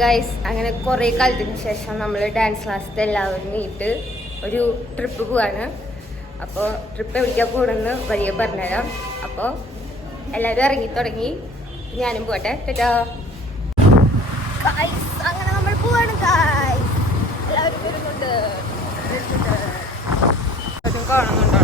Guys, അങ്ങനെ കുറേ കാലത്തിന് ശേഷം നമ്മൾ ഡാൻസ് ക്ലാസ്സിൽ എല്ലാവരും നീട്ട് ഒരു ട്രിപ്പ് പോവാണ്. അപ്പോൾ ട്രിപ്പ് എവിടേക്കാണ് പോകണമെന്ന് വഴിയെ പറഞ്ഞുതരാം. അപ്പോൾ എല്ലാവരും ഇറങ്ങി തുടങ്ങി, ഞാനും പോട്ടെ. ഗൈസ്, അങ്ങനെ നമ്മൾ പോവാണ്. ഗൈസ്, എല്ലാവരും വരുന്നുണ്ട്. കാണുന്നുണ്ടോ?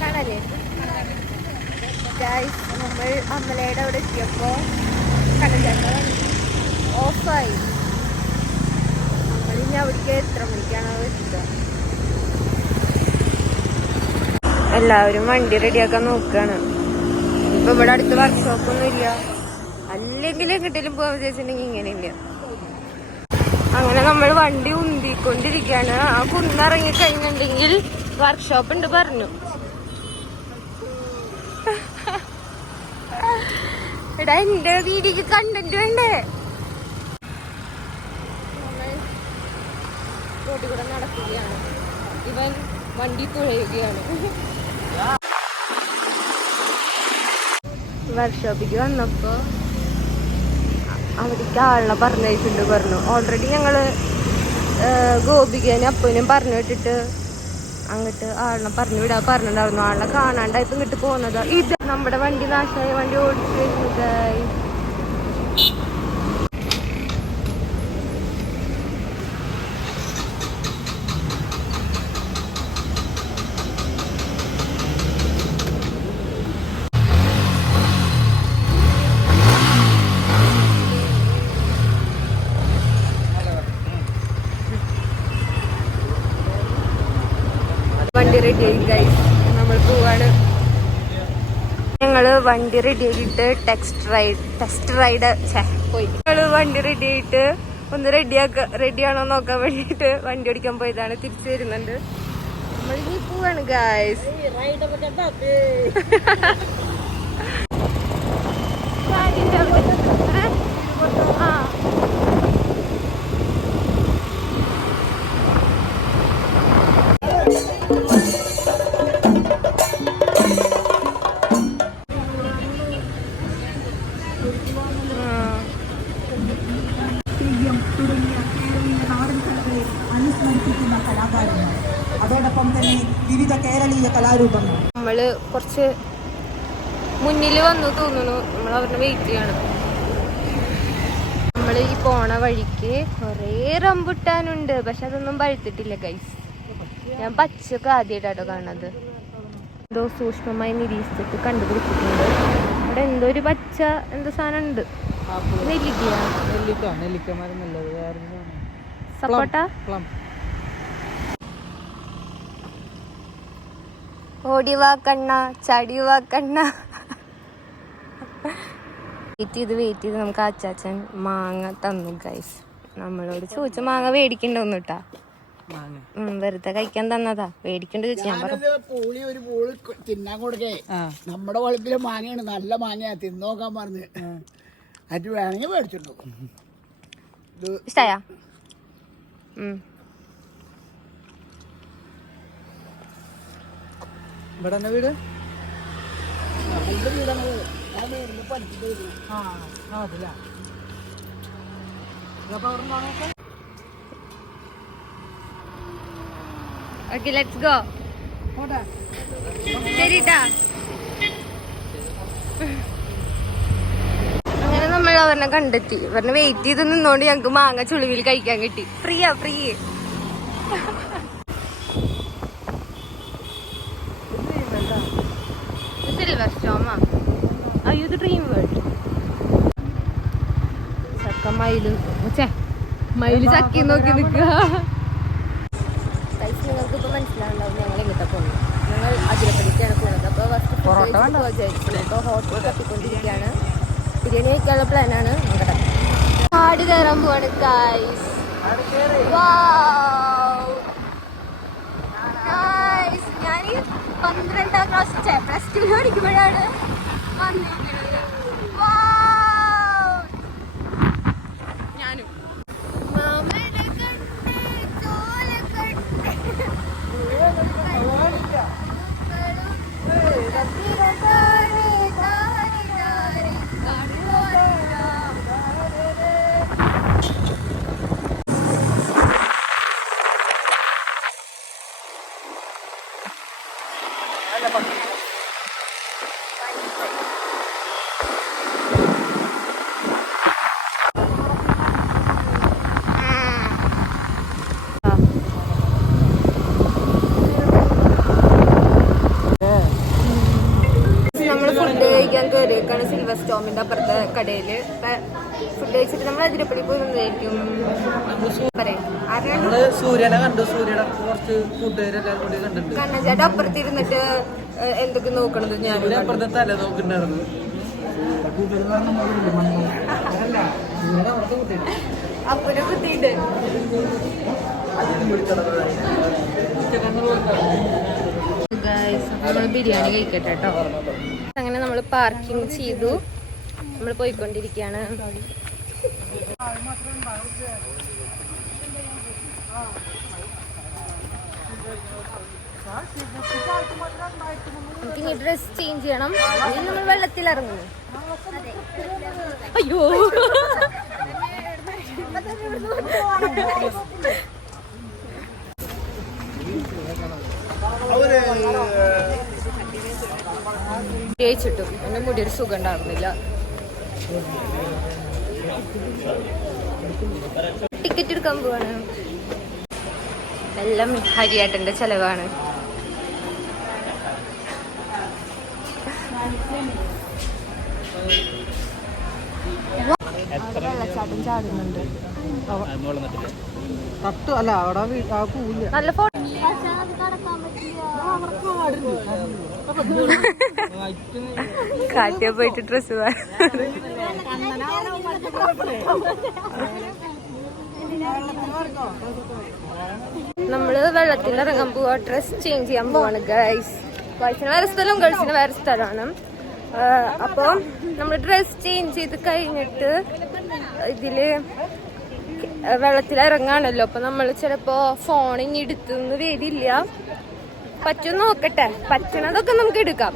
കാണല്ലേ ഗൈസ്, നമ്മൾ അമ്മലയുടെ അവിടെ എത്തിയപ്പോ കടൽ ഓഫായി. നമ്മളിനി അവിടേക്ക് എത്ര മണിക്കാണ് എത്തുക? എല്ലാവരും വണ്ടി റെഡിയാക്കാൻ നോക്കുകയാണ്. ഇപ്പൊ ഇവിടെ അടുത്ത് വർക്ക്ഷോപ്പ് ഒന്നും ഇല്ല, അല്ലെങ്കിൽ എങ്ങോട്ടേലും പോകാൻ വിചാരിച്ചിട്ടുണ്ടെങ്കിൽ ഇങ്ങനെയില്ല. അങ്ങനെ നമ്മൾ വണ്ടി ഉന്തിക്കൊണ്ടിരിക്കുകയാണ്. ആ കുന്നിറങ്ങി കഴിഞ്ഞിട്ടുണ്ടെങ്കിൽ വർക്ക്ഷോപ്പ് ഉണ്ട് പറഞ്ഞു. എടാ, എന്റെ വീഡിയോക്ക് കണ്ടന്റ് വേണ്ടേ? നമ്മൾ റോഡിൽ കൂടെ നടക്കുകയാണ്. ഇവൻ വണ്ടി തുഴയുകയാണ്. വർക്ക്ഷോപ്പിക്ക് വന്നപ്പോ അവിടേക്ക് ആളിനെ പറഞ്ഞിട്ടുണ്ട് പറഞ്ഞു. ഓൾറെഡി ഞങ്ങള് ഗോപികനും അപ്പനും പറഞ്ഞു വിട്ടിട്ട് അങ്ങോട്ട് ആളിനെ പറഞ്ഞു വിടാൻ പറഞ്ഞിട്ടുണ്ടായിരുന്നു. ആളിനെ കാണാണ്ടായിട്ട് ഇങ്ങോട്ട് പോകുന്നതാ. ഇത് നമ്മുടെ വണ്ടി നാശമായ വണ്ടി ഓടിച്ചു വരുന്നതായി. വണ്ടി റെഡി ആയി ഗൈസ്, നമ്മൾ പോവാണ്. ഞങ്ങള് വണ്ടി റെഡി ആയിട്ട് ടെസ്റ്റ് റൈഡ് പോയി. ഞങ്ങള് വണ്ടി റെഡി ആയിട്ട് ഒന്ന് റെഡിയാണോ നോക്കാൻ വേണ്ടിട്ട് വണ്ടി ഓടിക്കാൻ പോയതാണ്. തിരിച്ചു വരുന്നുണ്ട്. നമ്മളിനി പോവാണ് ഗൈസ്. അതോടൊപ്പം തന്നെ വിവിധ കേരളീയ കലാരൂപങ്ങൾ. നമ്മള് കുറച്ച് മുന്നിൽ വന്നു തോന്നുന്നു. നമ്മൾ അവരുടെ വെയിറ്റ് ചെയ്യാണ്. നമ്മൾ ഈ പോണ വഴിക്ക് കൊറേ റംബുട്ടാനുണ്ട്, പക്ഷെ അതൊന്നും പഴുത്തിട്ടില്ല ഗൈസ്. ഞാൻ പച്ചക്ക് ആദ്യമായിട്ടാട്ടോ കാണുന്നത്. എന്തോ സൂക്ഷ്മമായി നിരീക്ഷിച്ചിട്ട് കണ്ടുപിടിച്ചിട്ടുണ്ട്. ഇവിടെ എന്തോ ഒരു പച്ച എന്തോ സാധനം ഉണ്ട്. സപ്പോട്ട. ഓടിവാ കണ്ണ, ചടിവാ കണ്ണ. വെയിറ്റ് ചെയ്ത് നമുക്ക് അച്ചാച്ചൻ മാങ്ങ തന്നു ഗൈസ്. നമ്മളോട് ചോദിച്ച മാങ്ങ മേടിക്കണ്ടോന്ന് കേട്ടാ. വെറുതെ കഴിക്കാൻ തന്നതാ. മേടിക്കണ്ട ചോദിച്ചു. ഞാൻ പറഞ്ഞു തിന്നാൻ കൊടുക്കേ, നമ്മുടെ വളപ്പിലെ മാങ്ങയാണ്, നല്ല മാങ്ങയാ, തിന്നോക്കാൻ പറഞ്ഞ് അത് വേണമെങ്കിൽ മേടിച്ചിട്ടു. ഇഷ്ടായ? ഇവിടെ വീട് ഓക്കേ, ലെറ്റ്സ് ഗോ. ശരിട്ടാ. അങ്ങനെ നമ്മൾ അവരെ കണ്ടെത്തി. അവരെ വെയിറ്റ് ചെയ്ത് നിന്നോണ്ട് ഞങ്ങക്ക് മാങ്ങ ചുളിവിൽ കഴിക്കാൻ കിട്ടി. ഫ്രീ. സിൽവർ സ്റ്റോമാ. അയ്യോ, ഇത് ഡ്രീം വേൾഡ്. ചക്ക മയില് ചക്കി നോക്കി നിൽക്കുക. നിങ്ങൾക്ക് ഇപ്പൊ മനസ്സിലാവുണ്ടാവും ഞങ്ങൾ എങ്ങോട്ടാ പോകുന്നത്. ഞങ്ങൾ അതിരപ്പള്ളിക്കാണ് പോകുന്നത്. അപ്പോൾ ഫസ്റ്റ് ഹോട്ടൽ തപ്പിക്കൊണ്ടിരിക്കുകയാണ്. ബിരിയാണി കഴിക്കാനുള്ള പ്ലാനാണ്. കാട് കയറാൻ പോവാണ് ഗൈസ്. Wow! പ്ലസ് ടു പഠിക്കുമ്പോഴാണ് വന്നിരിക്കുന്നത്. ഞാനും കയറിയേക്കാണ് സിൽവർ സ്റ്റോമിന്റെ അപ്പുറത്തെ കടയില്. ഫുഡ് കഴിച്ചിട്ട് നമ്മൾ അതിരപ്പടി പോകുന്നതായിരിക്കും. സൂര്യനെ കണ്ടു. സൂര്യയുടെ കുറച്ച് കൂട്ടുകാരെല്ലാരും കൂടി കണ്ടിട്ടുണ്ട്. കണ്ണഞ്ചേട്ട അപ്പുറത്തിരുന്നിട്ട് എന്തൊക്കെ നോക്കണത് ഞാൻ അപ്പുറത്തെ തല നോക്കുന്നുണ്ടായിരുന്നു. അപ്പനെ കുത്തിയിട്ട് നമ്മള് ബിരിയാണി കഴിക്കട്ടെ കേട്ടോ. അങ്ങനെ നമ്മൾ പാർക്കിംഗ് ചെയ്തു. നമ്മൾ പോയിക്കൊണ്ടിരിക്കുകയാണ്. നമുക്കിനി ഡ്രസ് ചേഞ്ച് ചെയ്യണം. ഇനി നമ്മൾ വെള്ളത്തിൽ ഇറങ്ങുന്നു. അയ്യോ ജയിച്ചിട്ടു. എന്റെ മുടി ഒരു സുഖം ഉണ്ടായിരുന്നില്ല. ടിക്കറ്റ് എടുക്കാൻ പോവാണ്. എല്ലാം ഹരിയേട്ടന്റെ ചെലവാണ്. വെള്ളച്ചാട്ടം ചാടുന്നുണ്ട്. നല്ല ഫോട്ടോ. കാറ്റിയ പോയിട്ട് ഡ്രസ് നമ്മള് വെള്ളത്തിൽ ഇറങ്ങാൻ പോവാ. ഡ്രസ് ചേഞ്ച് ചെയ്യാൻ പോവാണ് ഗൈസ്. ബോയ്സിന് വേറെ സ്ഥലം, ഗേൾസിന് വേറെ സ്ഥലമാണ്. അപ്പോൾ നമ്മൾ ഡ്രസ് ചേഞ്ച് ചെയ്ത് കഴിഞ്ഞിട്ട് ഇതില് വെള്ളത്തിൽ ഇറങ്ങാണല്ലോ. അപ്പൊ നമ്മൾ ചിലപ്പോ ഫോണിങ് എടുത്തൊന്നും വരില്ല. പറ്റും നോക്കട്ടെ. പറ്റണതൊക്കെ നമുക്ക് എടുക്കാം.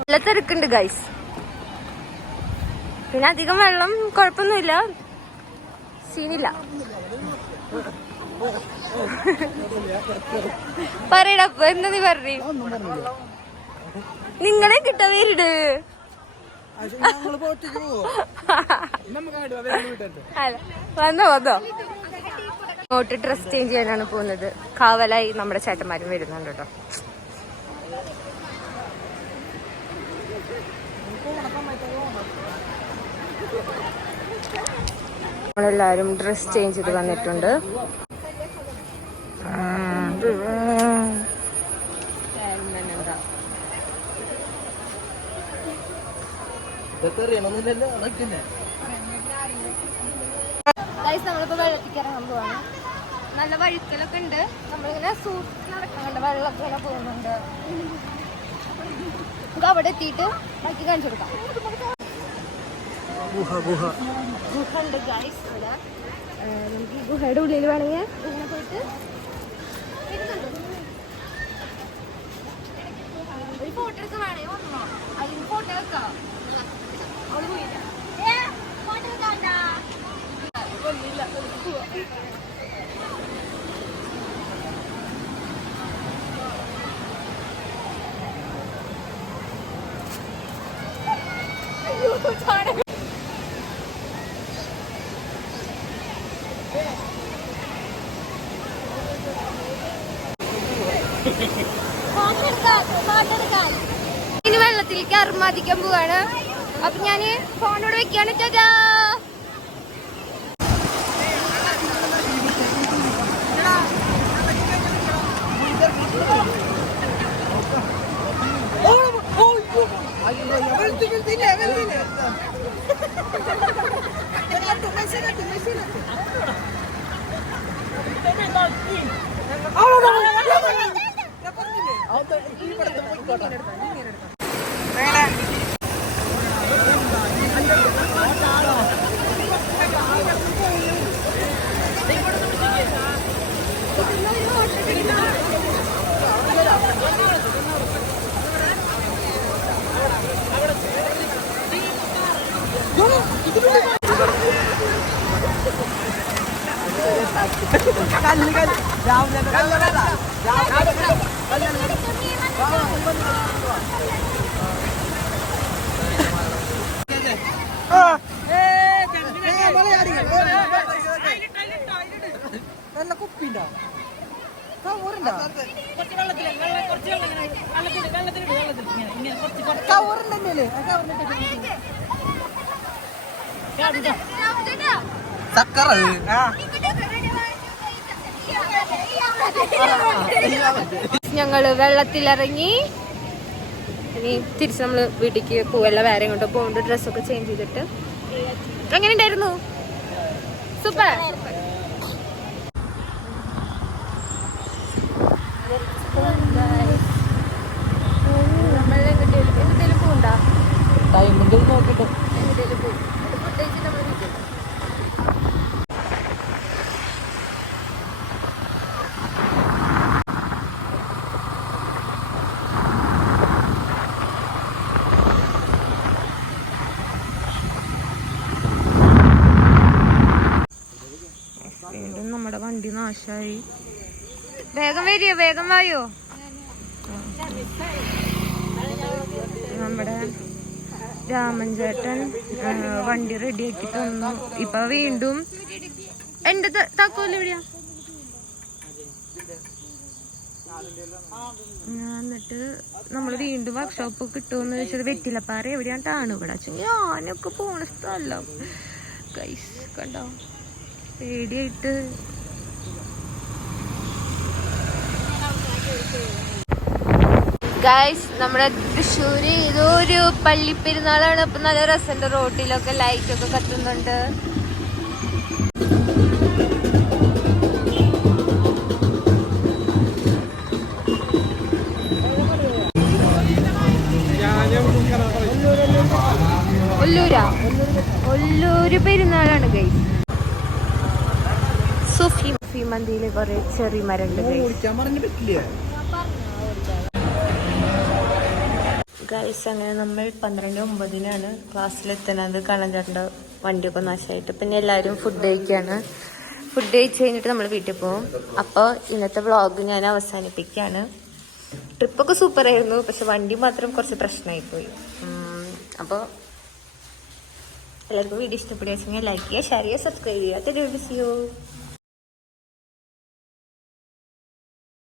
നല്ല തിരക്കുണ്ട് ഗൈസ്. പിന്നെ അധികം വെള്ളം കുഴപ്പമൊന്നുമില്ല, സീനില്ല. പറയടപ്പ എന്താ നീ പറഞ്ഞു? നിങ്ങളെ കിട്ട വീട് വന്നോ വന്നോ. ഇങ്ങോട്ട് ഡ്രസ് ചേഞ്ച് ചെയ്യാനാണ് പോകുന്നത്. കാവലായി നമ്മുടെ ചേട്ടന്മാരും വരുന്നുണ്ട് കേട്ടോ. നമ്മളെല്ലാരും ഡ്രസ് ചേഞ്ച് ചെയ്ത് വന്നിട്ടുണ്ട്. നമ്മളിപ്പോ വെള്ളത്തിക്ക് ഇറങ്ങാൻ പോവാണ്. നല്ല വഴുക്കലൊക്കെ ഉണ്ട്. നമ്മളിങ്ങനെ സൂക്ഷിച്ച് നടക്കുന്നുണ്ട്. വെള്ളമൊക്കെ ഇങ്ങനെ പോകുന്നുണ്ട്. നമുക്ക് അവിടെ എത്തിയിട്ട് ബാക്കി കാണിച്ചു കൊടുക്കാം. ഗുഹ ഉണ്ട് ഗൈസ് ഇവിടെ. നമുക്ക് ഈ ഗുഹയുടെ ഉള്ളിൽ വേണമെങ്കിൽ ഇങ്ങനെ പോയിട്ട് ഒരു ഫോട്ടോ എടുക്കാൻ വേണേ വന്നോ. അതിന് ഫോട്ടോ വെക്കാം. അവള് പോയില്ല. ഫോട്ടോ എടുക്കാണ്ട ഒന്നില്ല. ഇനി വെള്ളത്തിലേക്ക് അർമാദിക്കാൻ പോവാണ്. അപ്പൊ ഞാന് ഫോണോട് വെക്കാണ്. ചേച്ചാ നല്ല കുപ്പിണ്ടോ ഞങ്ങള് വെള്ളത്തിലിറങ്ങി ഇനി തിരിച്ച് നമ്മള് വീട്ടിലേക്ക് പോവല്ല, വേറെ കൊണ്ട് പോകുന്നുണ്ട്. ഡ്രസ്സൊക്കെ ചേഞ്ച് ചെയ്തിട്ട്. എങ്ങനെ ഉണ്ടായിരുന്നു? സൂപ്പർ. എങ്ങോട്ടേലും പോകണ്ടാ? നോക്കിട്ട് എങ്ങോട്ടേലും പോകും. ഫുഡ് കഴിച്ചിട്ട് നമ്മൾ വീട്ടിൽ വീണ്ടും നമ്മുടെ വണ്ടി നാശമായി. വേഗം വരിയോ, വേഗം വായോ. നമ്മുടെ രാമൻ ചേട്ടൻ വണ്ടി റെഡിയാക്കി തന്നു. ഇപ്പൊ വീണ്ടും എന്റെ താക്കോല് എവിടെയാ? എന്നിട്ട് നമ്മള് വീണ്ടും വർക്ക്ഷോപ്പ് കിട്ടുമെന്ന് വെച്ചത് വെറ്റിലപ്പാറ എവിടെയാണ്ടാണ് ഇവിടെ ഞാനൊക്കെ പോണ സ്ഥലം. ഗൈസ് കണ്ടോ, പേടിയായിട്ട്. ഗൈസ് നമ്മുടെ തൃശ്ശൂര് ഇതൊരു പള്ളിപ്പെരുന്നാളാണ്. ഇപ്പൊ നല്ല രസമുണ്ട്, റോഡിലൊക്കെ ലൈറ്റൊക്കെ കത്തുന്നുണ്ട്. ഒല്ലൂര് പെരുന്നാളാണ് ഗൈസ്. സുഫി മന്തിയില് കുറെ ചെറിയ മരണ്ട് ഗൈസ്. അങ്ങനെ നമ്മൾ 12:09 ക്ലാസ്സിലെത്തുന്നത്. കണ്ണഞ്ചേട്ടൻ്റെ വണ്ടിയൊക്കെ നാശമായിട്ട്. പിന്നെ എല്ലാവരും ഫുഡ് കഴിക്കുകയാണ്. ഫുഡ് കഴിച്ച് കഴിഞ്ഞിട്ട് നമ്മൾ വീട്ടിൽ പോകും. അപ്പോൾ ഇന്നത്തെ വ്ളോഗ് ഞാൻ അവസാനിപ്പിക്കുകയാണ്. ട്രിപ്പൊക്കെ സൂപ്പറായിരുന്നു, പക്ഷെ വണ്ടി മാത്രം കുറച്ച് പ്രശ്നമായി പോയി. അപ്പോൾ എല്ലാവർക്കും വീഡിയോ ഇഷ്ടപ്പെടുക വെച്ചെങ്കിൽ ലൈക്ക് ചെയ്യുക, ഷെയർ ചെയ്യുക, സബ്സ്ക്രൈബ് ചെയ്യുക.